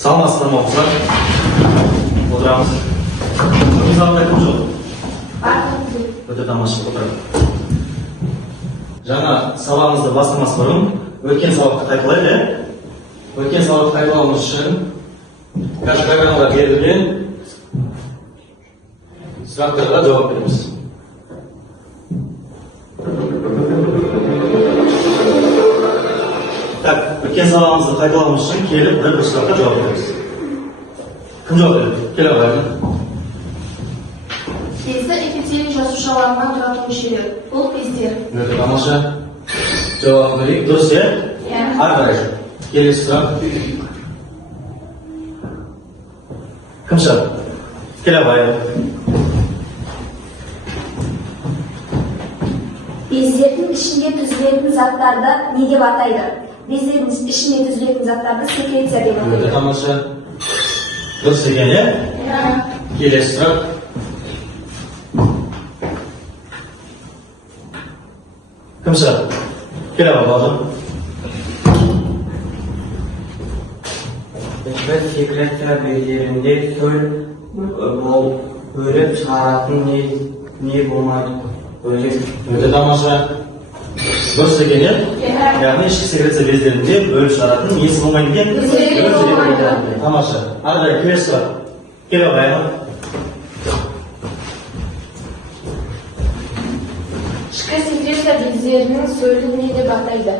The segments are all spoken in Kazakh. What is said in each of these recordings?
Саламатсыздар ма қыздар? Отырамыз. Залда кім жоқ? Өте тамаша, отырайық. Жаңа сабағымызды бастамас бұрын өткен сабақты қайталайық. Өткен сабақты қайталауымыз үшін программада берілген сұрақтарға жауап береміз. Так, өткен сабағымызды қайталауымыз үшін келіп бір сұраққа жауап береміз. Кім жауап береді? Келе қойды. Безді эпителий жасушаларынан тұратын мүшелер. Бұл бездер. Өте тамаша. Жауап берейік. Дұрыс, иә? Ары қарай. Келесі сұрақ. Кім шығады? Келе қойды. Бездердің ішінде түзілетін заттарды не деп атайды? Бездердің ішінде түзілетін заттарды секреция деп атайды. Өте тамаша. Дұрыс екен, иә? Келесі сұрақ. Кім шығады? Келе қойды. Біз секреция бездерінде сөл бөліп шығаратын не болмайды? Өте тамаша. Дұрыс екен, иә? Яғни ішкі секреция бездерінде бөліп шығаратын несі болмайды екен? Тамаша. Ары қарай келесі сұрақ. Келе қойды. Ішкі секреция бездерінің сөлі не деп атайды?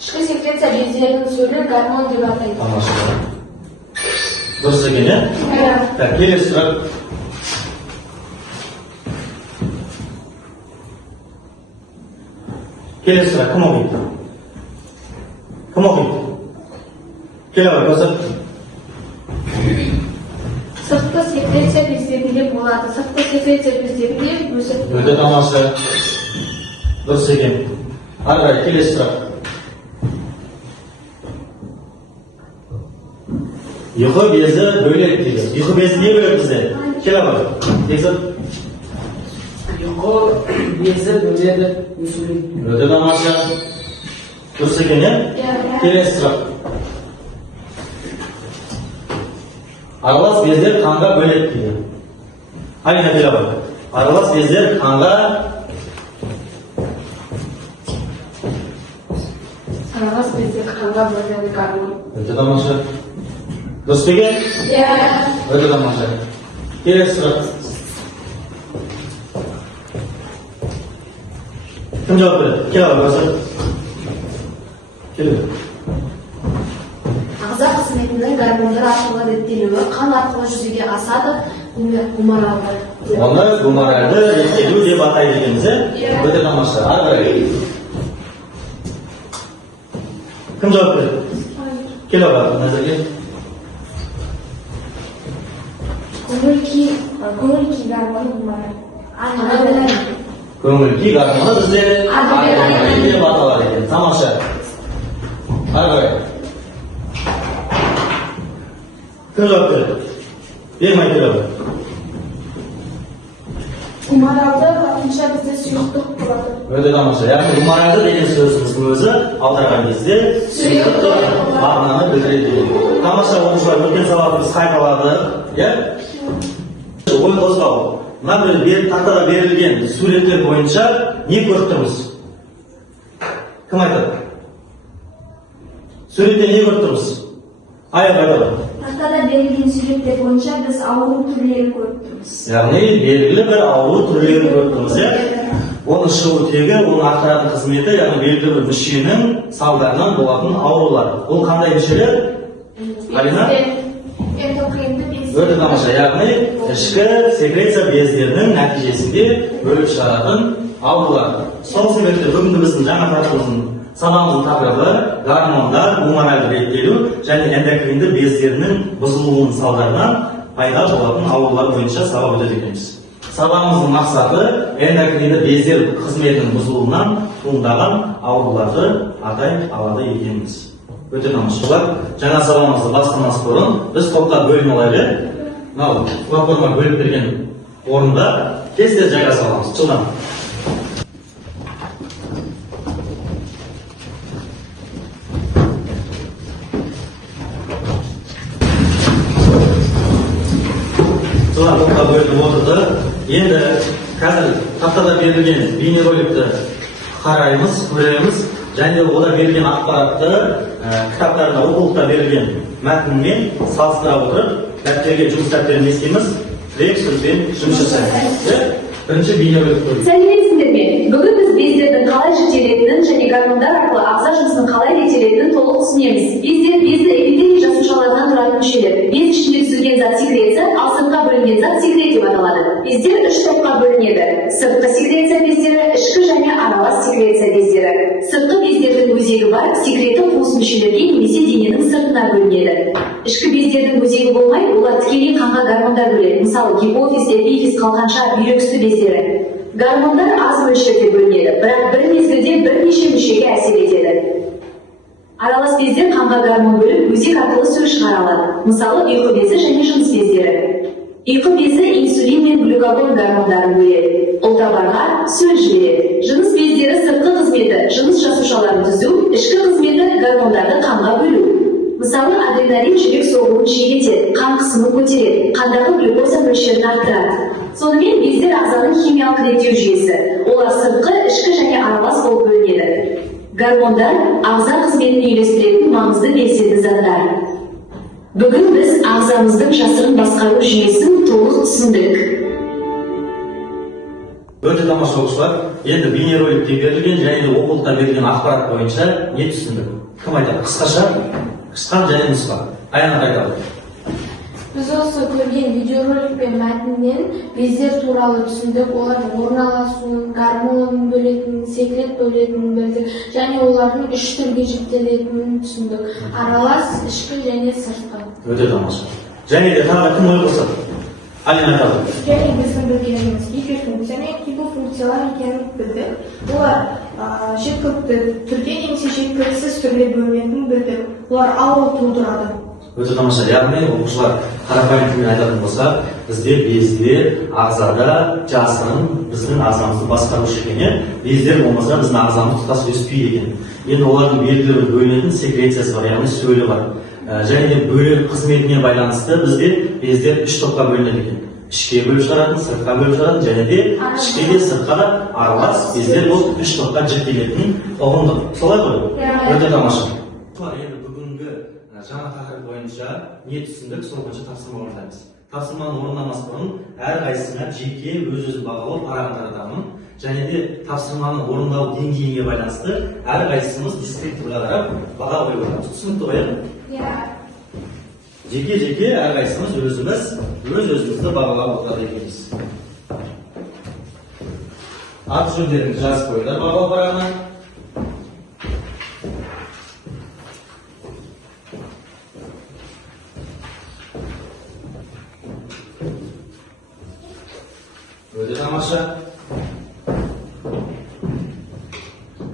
Ішкі секреция бездерінің сөлі гормон деп атайды. Тамаша. Дұрыс екен, иә? Так, келесі сұрақ. Келесі сұрақ. Кім оқиды? Кім оқиды? Келе қой, көзір. Сыртқы секреция бездерінде болады. Сыртқы секреция бездерінде өсіп. Өте тамаша. Дұрыс екен. Ары қарай келесі сұрақ. Ұйқы безі бөлек дейді. Ұйқы безі не бөлек бізде? Келе қой. Тексір. Ұйқы безі бөледі инсулин. Өте тамаша. Дұрыс екен, иә? Келесі сұрақ. Аралас бездер қанға бөлек дейді. Айна келе қой. Аралас бездер қанға Аралас бездер қанға бөлінеді гормон. өте тамаша. Дұрыс екен? Өте тамаша. Келесі сұрақ. Кім жауап береді? Келе қой, көзір. Келе. Ағза қызметінің гормондар арқылы реттелуі қан арқылы жүзеге асады. Гуморалды. Оны гуморальды реттелу деп атайды екенбіз, иә? Өте тамаша. Ары қарай. Кім жауап береді? Келе қой, назарге. Көңіл-күй гормоны гуморалды. Көңіл-күй гормоны бізде адреналин деп аталады екен. Тамаша. Ары қарай. Кім жауап береді? Бермей келе қой. Гуморалды уақытша бізде сұйықтық болады. Өте тамаша. Яғни гуморальды деген сөзіміздің өзі аударған кезде сұйықтық мағынаны білдіреді. Тамаша, оқушылар, өткен сабағымыз қайталады, иә? Ой қозғау. Мына бір тақтада берілген суреттер бойынша не көріп тұрмыз? Кім айтады? Суретте не көріп тұрмыз? Аяқ айтады. Тақтада берілген суреттер бойынша біз ауру түрлерін көріп тұрмыз. Яғни белгілі бір ауру түрлерін көріп тұрмыз, иә? Оның шығу тегі, оның атқаратын қызметі, яғни белгілі бір мүшенің салдарынан болатын аурулар. Ол қандай мүшелер? Алина? Эндокринді бездер. Өте тамаша. Яғни ішкі секреция бездерінің нәтижесінде бөліп шығаратын аурулар. Сол себепті бүгінгі біздің жаңа сабағымыздың тақырыбы гормондар, гуморальды реттелу және эндокринді бездерінің бұзылуының салдарынан пайда болатын аурулар бойынша сабақ өтеді екенбіз. Сабағымыздың мақсаты эндокринді бездер қызметінің бұзылуынан туындаған ауруларды атай алады екенбіз. Өте тамаша. Жаңа сабағымызды бастамас бұрын біз топқа бөлім алайық. Мынау платформа бөліп берген орында кесте жайғаса аламыз. Жылдам. берілген бейнероликті қараймыз, көреміз, және де ода берілген ақпаратты кітаптарда, оқулықта берілген мәтінмен салыстыра отырып, дәптерге жұмыс дәптерін естиміз, тірек сөзбен жұмыс жасаймыз. Бірінші бейнеролик көрейік. Сәлеметсіздер ме? Бүгін біз бездердің қалай жіктелетінін және гормондар арқылы ағза жұмысының қалай реттелетінін толық түсінеміз. Бездер безді эпителий жасушаларынан тұратын мүшелер. Без ішінде түзілген зат секреция, ал сыртқа бөлінген зат секрет деп аталады. Бездер үш топқа бөлінеді. Сыртқы секреция бездері, ішкі және аралас секреция бездері. Сыртқы бездердің өзегі бар, секреті қуыс мүшелерге немесе дененің сыртына бөлінеді. Ішкі бездердің өзегі болмай, олар тікелей қанға гормондар бөледі. Мысалы, гипофиз, эпифиз, қалқанша, бүйрек үсті бездері. Гормондар аз мөлшерде бөлінеді, бірақ бір мезгілде бірнеше мүшеге әсер етеді. Аралас бездер қанға гормон бөліп, өзек арқылы сөз шығара алады. Мысалы, ұйқы безі және жыныс бездері. Ұйқы безі инсулин мен глюкагон гормондарын бөледі. Ұлтабарға сөз жібереді. Жыныс бездері сыртқы қызметі, жыныс жасушаларын түзу, ішкі қызметі гормондарды қанға бөлу. Мысалы, адреналин жүрек соғуын жиілетеді, қан қысымын көтереді, қандағы глюкоза мөлшерін арттырады. Сонымен бездер ағзаның химиялық реттеу жүйесі. Олар сыртқы, ішкі және аралас болып бөлінеді. Гормондар ағза қызметін үйлестіретін маңызды белсенді заттар. Бүгін біз ағзамыздың жасырын басқару жүйесін толық түсіндік. Өте тамаша оқушылар, енді бейнероликте берілген және де оқулықта берілген ақпарат бойынша не түсіндік? Кім айтады? Қысқаша, қысқа және нұсқа. Аяна айтады. Біз осы көрген видеоролик пен мәтіннен бездер туралы түсіндік, олардың орналасуын, гормон бөлетінін, секрет бөлетінін білдік, және олардың үш түрге жіктелетінін түсіндік. Аралас, ішкі және сыртқы. Өте тамаша. Және де тағы кім ой қосады? Алина айтады. Және біздің білгеніміз гиперфункция мен гипофункциялар екенін білдік. Олар жеткілікті түрде немесе жеткіліксіз түрде бөлінетінін білдік. Олар ауыр тудырады. Өте тамаша. Яғни оқушылар қарапайым тілмен айтатын болса, бізде безде, ағзада жасырын біздің ағзамызды басқарушы екен. Бездер болмаса біздің ағзамыз тұтас өспейді екен. Енді олардың белгілі бөлінетін секрециясы бар, яғни сөлі бар. Және де бөлек қызметіне байланысты бізде бездер үш топқа бөлінеді екен. Ішке бөліп шығаратын, сыртқа бөліп шығаратын, және де ішке де сыртқа да аралас бездер болып үш топқа жіктелетін ұғындық. Солай ғой? Өте тамаша. Енді бүгінгі жаңа тақырып бойынша не түсіндік, сол бойынша тапсырма орындаймыз. Тапсырманы орындамас бұрын әрқайсысына жеке өз-өзін бағалау парағын таратамын. Және де тапсырманы орындау деңгейіне байланысты әрқайсымыз дискрипторға қарап баға қойып түсінікті ғой? Жеке әрқайсымыз өз-өзімізді бағалап отырады екенбіз. Аты жөндеріңізді жазып қойыңдар бағалау парағына. Өте тамаша.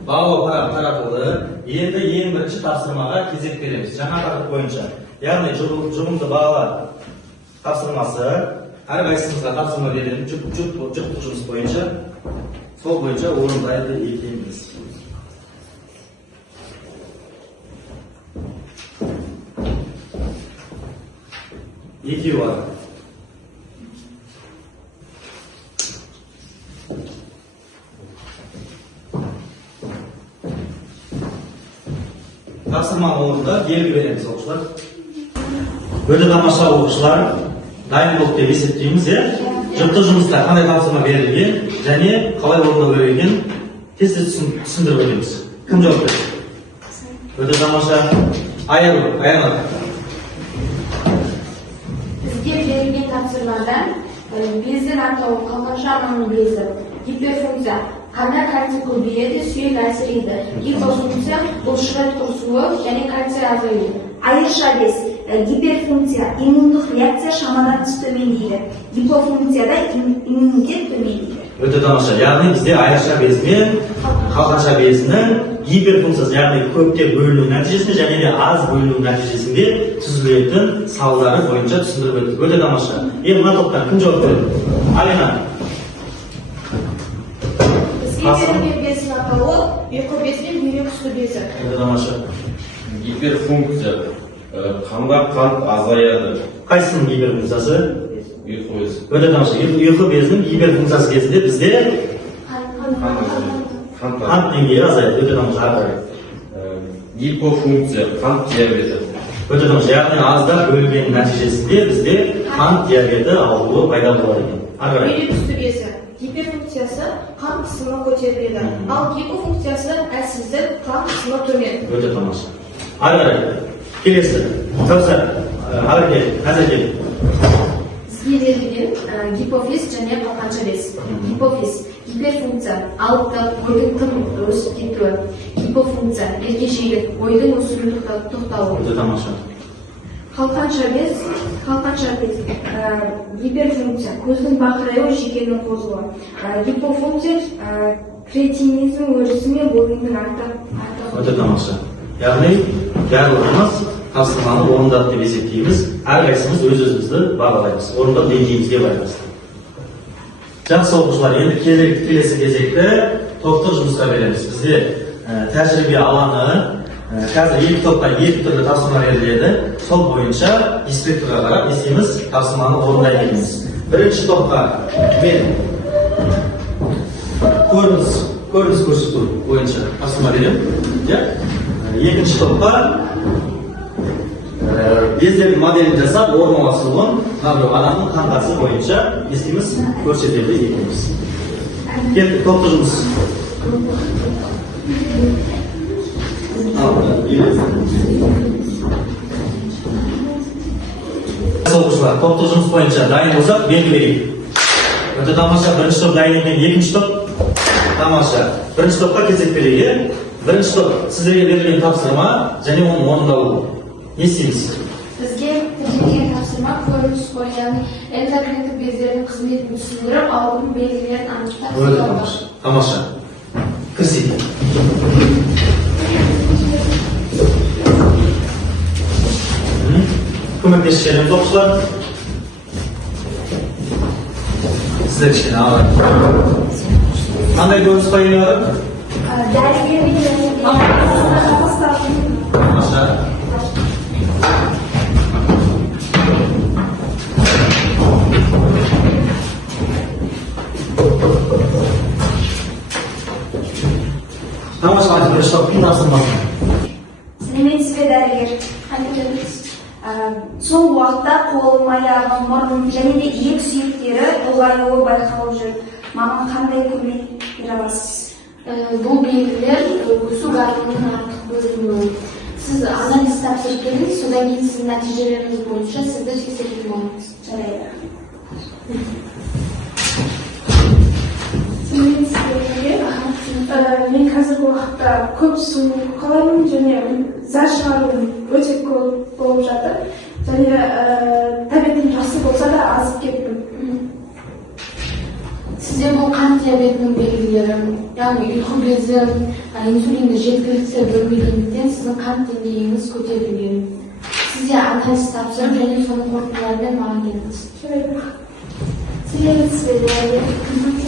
Бағалау парағы таратылды. Енді ең бірінші тапсырмаға кезек береміз. Жаңа тақырып бойынша. Яғни жұмымды бағала тапсырмасы әрқайсымызға тапсырма берілген жұптық жұмыс бойынша сол бойынша орындайды екенбіз. Екеуі бар. Тапсырманы орында белгі береміз оқушылар. Өте тамаша оқушылар, дайын болды деп есептейміз, жұптық жұмыста қандай тапсырма берілген және қалай орындау берілген тез түсіндіріп өтеміз. Кім жауап береді? Өте тамаша. Аяна. Бізге берілген тапсырмадан бездер атауы қалқанша маңы безі, гиперфункция қанда кальций көбейеді, сүйек әлсірейді. Гипофункция бұлшықет құрысуы және кальций азайады. Айырша без, гиперфункция, иммундық реакция шамадан тыс төмендейді. Гипофункцияда иммунитет төмендейді. Өте тамаша. Яғни бізде айырша без мен қалқанша безінің гиперфункциясы, яғни көптеп бөліну нәтижесінде және де аз бөліну нәтижесінде түзілетін салдары бойынша түсіндіріп өттік. Өте тамаша. Мына топтан кім жауап береді? Алина. Гиперфункция безінің атауы ұйқы безі мен бүйрек үсті безі. Өте тамаша. Гиперфункция қанда қан азаяды. Қайсының гиперфункциясы? Ұйқы безі. Өте тамаша. Ұйқы безінің гиперфункциясы кезінде бізде Qand dеңгейі азайды. Өте тамаша. Ары қарай. Гипофункция, қант диабеті. Өте тамаша. Яғни азда бөлінгеннің нәтижесінде бізде қант диабеті ауруы пайда болады екен. Ары қарай. Бүйрек үсті безі. Гиперфункциясы қан қысымы көтеріледі. Ал гипофункциясы әлсіздік, қан қысымы төмен. Өте тамаша. Ары қарай. Келесі. Кәусар. Ары кел. Қазір кел. Сізге берілген гипофиз және қалқанша без. Гипофиз, гиперфункция, алыпта бойдың тым өсіп кетуі. Гипофункция, ергешелік, бойдың өсуінің тоқтауы. Өте тамаша. Қалқанша без, гиперфункция, көздің бақыраюы, жүйкенің қозуы. Гипофункция, кретинизм өрісімен бойдың артық. Өте тамаша. Яғни барлығымыз тапсырманы орындады деп есептейміз. Әрқайсымыз өз-өзімізді бағалаймыз. Орындау деңгейімізге байланысты. Жақсы оқушылар, енді келесі кезекті топтық жұмысқа береміз. Бізде тәжірибе алаңы қазір екі топқа екі түрлі тапсырма беріледі. Сол бойынша инспекторға қарап не істейміз? Тапсырманы орындай береміз. Бірінші топқа мен көрініс көрсету бойынша тапсырма беремін. Екінші топқа бездердің моделін жасап, орналасуын адамның қаңғасы бойынша не істейміз? Көрсетеді екенбіз. Кеттік, топты жұмыс. Оқушылар, топты жұмыс бойынша дайын болсақ, белгі берейік. Өте тамаша, бірінші топ дайын екен, екінші топ тамаша. Бірінші топқа кезек берейік. Бірінші топ сіздерге берілген тапсырма және оның орындалуы. Не істейміз? Бізге берілген тапсырма көрініс яғни эндокриндік бездердің қызметін түсіндіріп, аурудың белгілерін анықтап. Өте тамаша. Тамаша. Кірісейік. Көмектесіп келеміз оқушылар. Сіздер кішкене алып. Қандай көрініс пайдаланады? Тамаша. Тамаша, айтып бірінші топтың тапсырмасы. Сәлеметсіз бе, дәрігер? Сол уақытта қолым, аяғым, мұрным және де иек сүйектері ұлғаюы байқалып жүр. Маған қандай көмек бере аласыз? Бұл белгілер өсу гормонының артық бөлінуі. Сіз анализ тапсырып келіңіз, содан кейін сіздің нәтижелеріңіз бойынша сізді тексеретін боламыз. Жарайды. Сәлеметсіз бе, дәрігер? Мен қазіргі уақытта көп су қалаймын және зар шығаруым өте көп болып жатыр. Және тәбетім жақсы болса да азып кеттім. Сізде бұл қант диабетінің белгілері, яғни ұйқы безі, инсулинді жеткілікті бөлмегендіктен сіздің қант деңгейіңіз көтерілген. Сізде анализ тапсырып және соның қорытындыларымен маған келіңіз. Сәлеметсіз бе, дәрігер?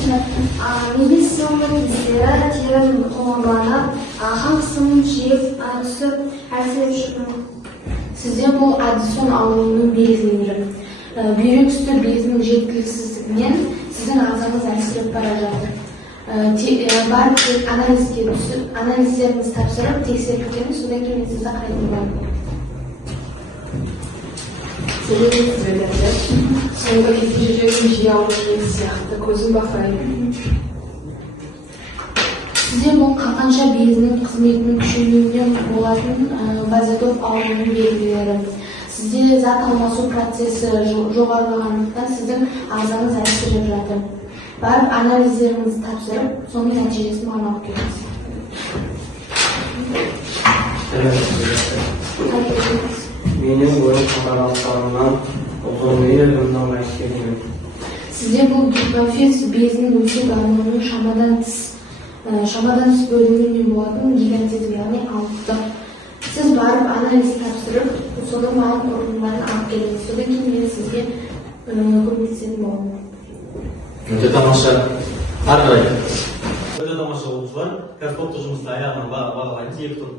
Менде соңғы кездері терім қоңырланып, қан қысымым жиіп түсіп, әлсіреп жүрмін. Сізде бұл Аддисон ауруының белгілері. Бүйрек үсті безінің жеткіліксіздігінен сіздің ағзаңыз әлсіреп бара жатыр. Барып анализдеріңізді тапсырып, тексеріп келіңіз, содан кейін мен сізді қарайтын боламын. Сәлеметсіз бе, дәрігер? Соңғы кезде жүрегім жиі ауырып сияқты, көзім бақырайды. Сізде бұл қалқанша безінің қызметінің күшеюінен болатын базодоп ауруының белгілері. Сізде зат алмасу процесі жоғарылағандықтан сіздің ағзаңыз әлсіреп жатыр. Барып анализдеріңізді тапсырып, соның нәтижесін маған алып келіңіз. Менің бойым қадағалықтарымнан ұзын мынау келемін. Сізде бұл гипофиз безінің өсу гормонының шамадан тыс бөлінуінен болатын гигантизм, яғни алыпты. Сіз барып анализ тапсырып, соның маған қорытындыларын алып келіңіз. Содан кейін мен сізге көмектесетін боламын. Өте тамаша. Ары қарай. Өте тамаша оқушылар. Қазір топтық жұмысты аяғынан бағалаймыз. Екі топ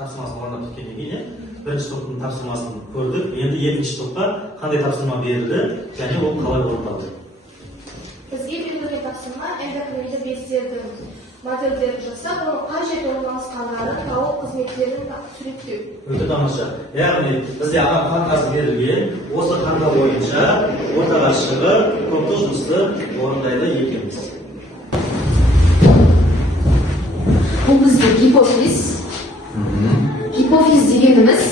тапсырмасын орындап біткеннен кейін бірінші топтың тапсырмасын көрдік. Енді екінші топқа қандай тапсырма берілді және ол қалай орындалды? Бізге берілген тапсырма эндокринді бездердің модельдерін жасап, оның қай жерде орналасқандарын тауып қызметтерін суреттеу. Өте тамаша. Яғни бізде адам қаңқасы берілген, осы қаңқа бойынша ортаға шығып, топтық жұмысты орындайды екенбіз. Бұл бізде гипофиз. Гипофиз дегеніміз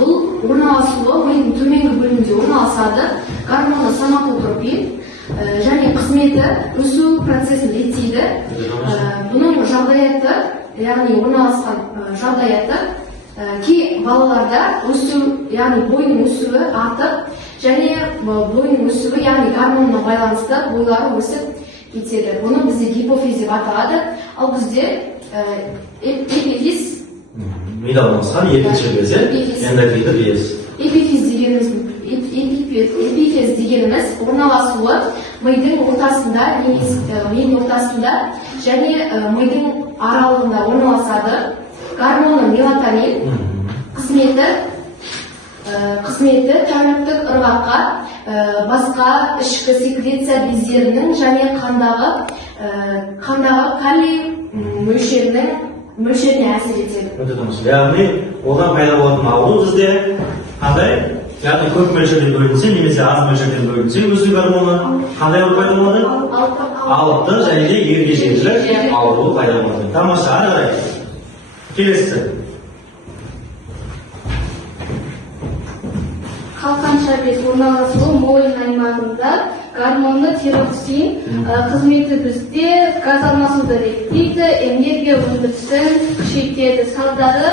бұл орналасуы мидың төменгі бөлімінде орналасады. Гормоны соматотропин және қызметі өсу процесін реттейді. Бұның жағдаяты, яғни орналасқан жағдаяты кей балаларда өсу, яғни бойының өсуі артып, және бойының өсуі, яғни гормонына байланысты бойлары өсіп кетеді. Бұны бізде гипофиз деп аталады. Ал бізде эпифиз. Мида орналасқан екінші безі, эндокринді без. Эпифиз дегеніміз орналасуы мидың ортасында, мидың ортасында және мидың аралығында орналасады. Гормоны мелатонин қызметі тәуліктік ырғаққа, басқа ішкі секреция бездерінің және қандағы калий мөлшеріне әсер етеді. Өте тамаша. Яғни одан пайда болатын ауру бізде қандай? Яғни көп мөлшерден бөлінсе, немесе аз мөлшерден бөлінсе, өсу гормоны қандай ауру пайда болады? Алыпты және де ергежейлілік ауру пайда болады. Тамаша, ары қарай. Келесі. Қалқанша без орналасуы мойын аймағында гормоны тироксин қызметі бізде газ алмасуды реттейді, энергия өндірісін күшейтеді. Салдары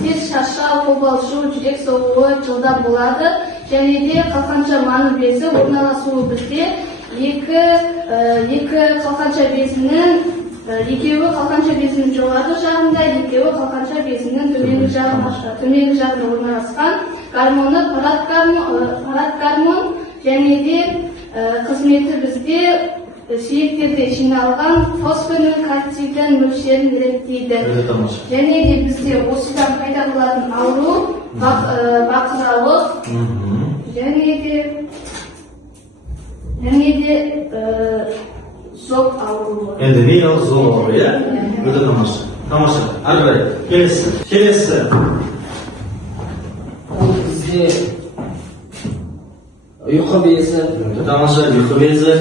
тез шаршау, қобалжу, жүрек соғуы жылдам болады. Және де қалқанша маны безі орналасуы бізде екі қалқанша безінің екеуі қалқанша безінің жоғарғы жағында, екеуі қалқанша безінің төменгі жағында орналасқан. Гормоны парад гормон және де қызметі бізде сүйектерде жиналған фосфорның, кальцийдің мөлшерін реттейді. Және де бізде осыдан пайда болатын ауру бақырауық және де зоб ауруы. Эндемиялық зоб ауруы, иә? Өте тамаша. Тамаша. Ары қарай. Келесі. Ол бізде ұйқы безі. Тамаша, ұйқы безі.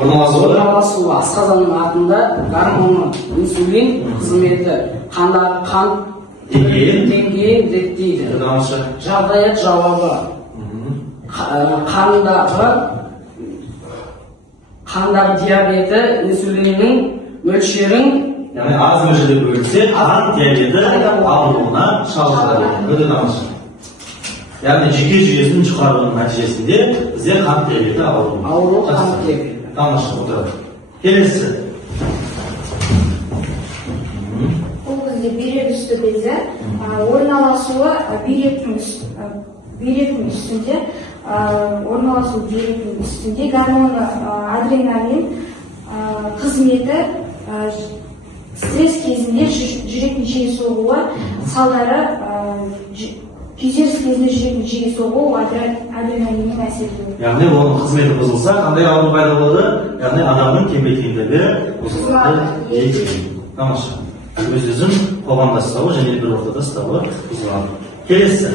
Орналасуы асқазанның артында гормоны инсулин қызметі қандағы қан деңгейін реттейді. Тамаша. Жағдаят жауабы қандағы диабеті инсулиннің мөлшерін, яғни аз мөлшерде бөлінсе, қан диабеті ауруына шалдырады. Өте тамаша. Яғни жүйке жүйесінің жұқаруының нәтижесінде бізде қан диабеті ауру қан диабеті. Тамаша отырады. Келесі. Ол бізде бүйрек үсті безі орналасуы бүйректің үстінде гормоны адреналин қызметі стресс кезінде жүректің жиі соғуы, салдары күйзеліс кезінде жүректің жиі соғуы адреналиннің әсері. Яғни оның қызметі бұзылса, қандай ауру пайда болады? Яғни адамның теңбе-теңдігі бұзылады. Тамаша. Өз-өзін қоғамда ұстауы және бір ортада ұстауы бұзылады. Келесі.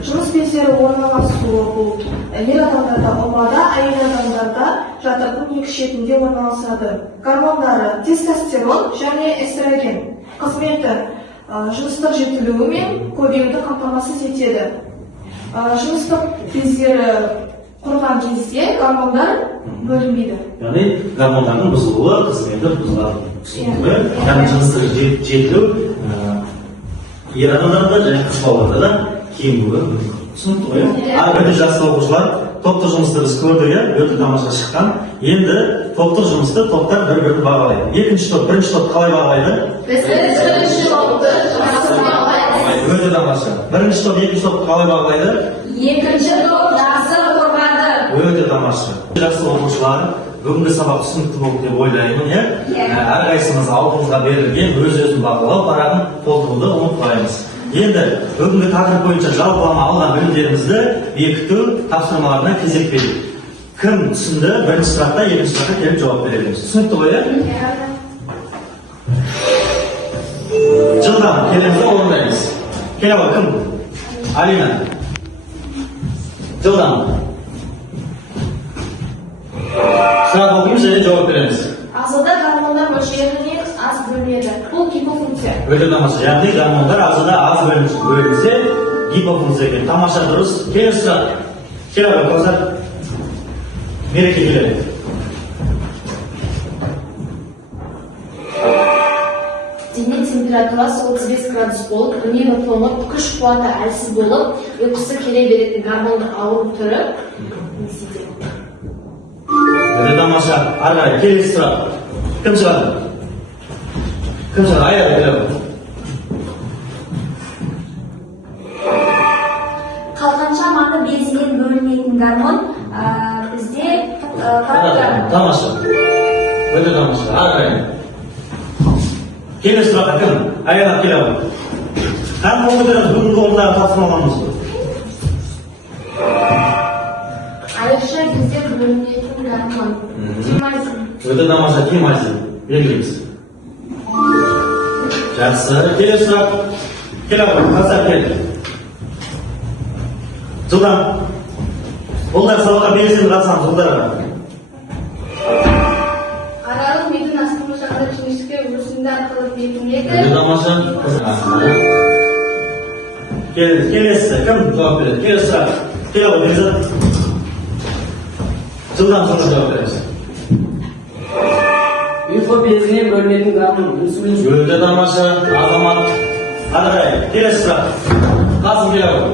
Жыныс бездері орналасуы бұл ер адамдарда болмада, әйел адамдарда жатырдың екі шетінде орналасады. Гормондары тестостерон және эстроген қызметі жыныстық жетілуі мен көбеюді қамтамасыз етеді. Жыныстық бездері құрған кезде гормондар бөлінбейді. Яғни гормондардың бұзылуы қызметі бұзылады. Яғни жыныстық жетілу ер адамдарда және қыз балаларда да кемуі түсінікті ғой. Өте жақсы оқушылар, топтық жұмысты біз көрдік, өте тамаша шыққан. Енді топтық жұмысты топтар бір-бірін бағалайды. Бірінші топ қалай бағалайды? Біз бірінші топты жақсы бағалаймыз. Өте тамаша. Бірінші топ, екінші топ қалай бағалайды? Екінші топ жақсы қорғады. Өте тамаша. Жақсы оқушылар, бүгінгі сабақ түсінікті болды деп ойлаймын, иә? Әрқайсымыз алдымызға берілген өз-өзін бағалау парағын толтыруды ұмытпаймыз. Енді бүгінгі тақырып бойынша жалпылама алған білімдерімізді бекіту тапсырмаларына кезек берейік. Кім түсінді? Бірінші сұрақта, екінші сұраққа келіп жауап береміз. Түсінікті ғой, иә? Жылдам келеміз, орындаймыз. Келіп кім? Алина. Жылдам. Сұрақ оқимыз және жауап береміз. Ағзада гормондар мөлшеріне аз бөлінеді. Бұл гипофункция. Өте тамаша. Яғни гормондар ағзада аз бөлінсе гипофункция екен. Тамаша, дұрыс. Келесі сұрақ. Келіп Кәусар. Мереке келеді. Дене температурасы 35 градус болып, үнемі тоңып, күш қуаты әлсіз болып, ұйқысы келе беретін гормондық ауру түрі несінде. Өте тамаша. Ары қарай келесі сұрақ. Кім шығады? Кім шығады? Аяғы келіп. Қалқанша маңы безінен бөлінетін гормон бізде Тамаша. Өте тамаша. Ары қарай. Келесі сұраққа кім? Аяғы келіп. Қан қоңыдырыз бүгінгі орындағы тапсырмаларымыз. Айрықша бізде бөлінетін гормон. Тимазин. Өте тамаша. Тимазин. Белгілейміз. Жақсы. Келесі сұрақ. Келіп. Қазақ кел. Жылдам. Олдар сабаққа белсенді қатысамыз. Жылдарға. Аралық мидың астыңғы жағында түйіске өрісінде арқылы бекінеді. Өте тамаша. Келесі. Кім жауап береді? Келесі сұрақ. Келіп. Бекзат. Жылдам соңғы жауап береміз. ұйқы безіне бөлінетін гормон инсулин. Өте тамаша. Азамат. Ары қарай. Келесі сұрақ. Қасым келіп.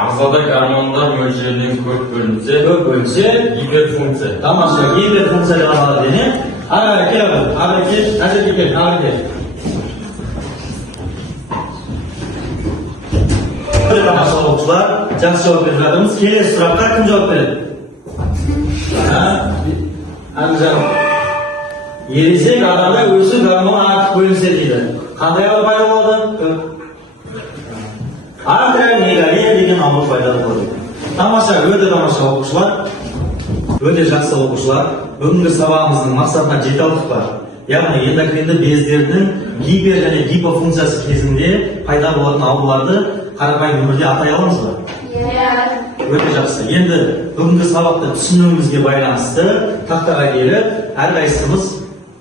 Ағзада гормондар мөлшерінен көп бөлінсе, гиперфункция. Тамаша. Гиперфункция деп аталады дене. Ары қарай келіп. Ары кел. Әзірге кел. Ары кел. Өте тамаша оқушылар. Жақсы жауап беріп жатырмыз. Келесі сұраққа кім жауап береді? Әмжан. Ересек адамда өсу гормоны артық бөлінсе дейді. Қандай ауру пайда болады? Акромегалия деген ауру пайда болады. Тамаша, өте тамаша оқушылар. Өте жақсы оқушылар. Бүгінгі сабағымыздың мақсатына жете алдық па? Яғни эндокринді бездердің гипер және гипофункциясы кезінде пайда болатын ауруларды қарапайым өмірде атай аламыз ба? Өте жақсы. Енді бүгінгі сабақты түсінуімізге байланысты тақтаға келіп, әрқайсымыз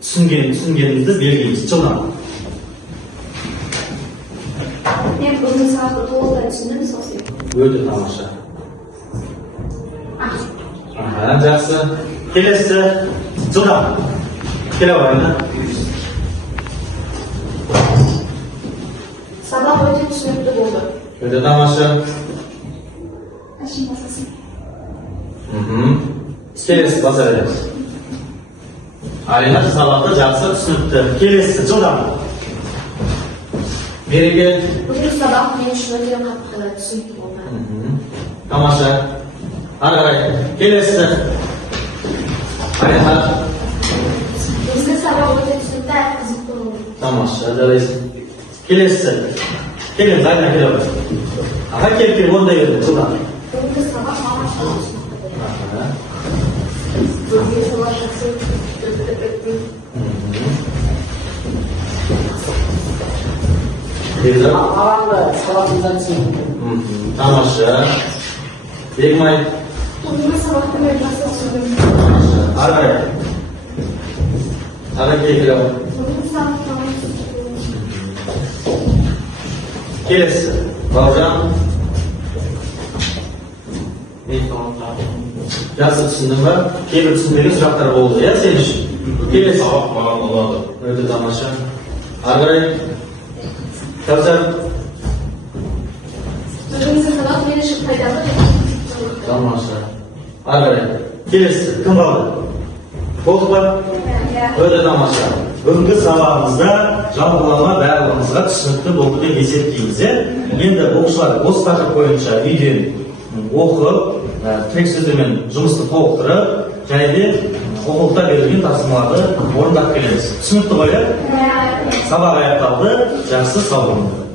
түсінгенімізді белгілейміз. Жылдам. Мен бүгінгі сабақты толықтай түсіндім, сол себепті. Өте тамаша. Жақсы. Келесі. Жылдам. Келе барайын. Сабақ өте түсінікті болды. Өте тамаша. Әшім басасын. Келесі баса береміз. Алина сабақты жақсы түсінікті. Келесі. Жылдам. Береке. Бүгінгі сабақ мен үшін өте қатты түсінікті болды. Тамаша. Ары қарай. Келесі. Алина. Бүгінгі сабақ өте түсінікті әрі қызықты болды. Тамаша. Жарайсың. Келесі. Келеміз. Алина келіп. Аға келіп онда ерді. Жылдам. Бүгінгі сабақ маған өте түсінікті болды. Бүгінгі сабақ жақсы өтті. Ағаңды сабағымыздан түсіндім. Тамаша. Бегмай. Бүгінгі сабақты мен жақсы түсіндім. Ары қарай. Ары келіп. Бүгінгі сабақты маған түсіндім. Келесі. Бауыржан. Жақсы түсіндің ба? Кейбір түсінбеген сұрақтар болды, иә сен үшін? Келесі. Сабақ маған ұнады. Өте тамаша. Ары қарай. Кәусар. Бүгінгі сабақ мен үшін пайдалы. Тамаша. Ары қарай. Келесі. Кім қалды? Болдық па? Өте тамаша. Бүгінгі сабағымызда жалпылама барлығымызға түсінікті болды деп есептейміз. Енді оқушылар осы тақырып бойынша үйден оқып, тек сөздермен жұмысты толықтырып, және де оқулықта берілген тапсырмаларды орындап келеміз. Түсінікті ғой, иә? Сабақ аяқталды. Жақсы, сау болыңыздар.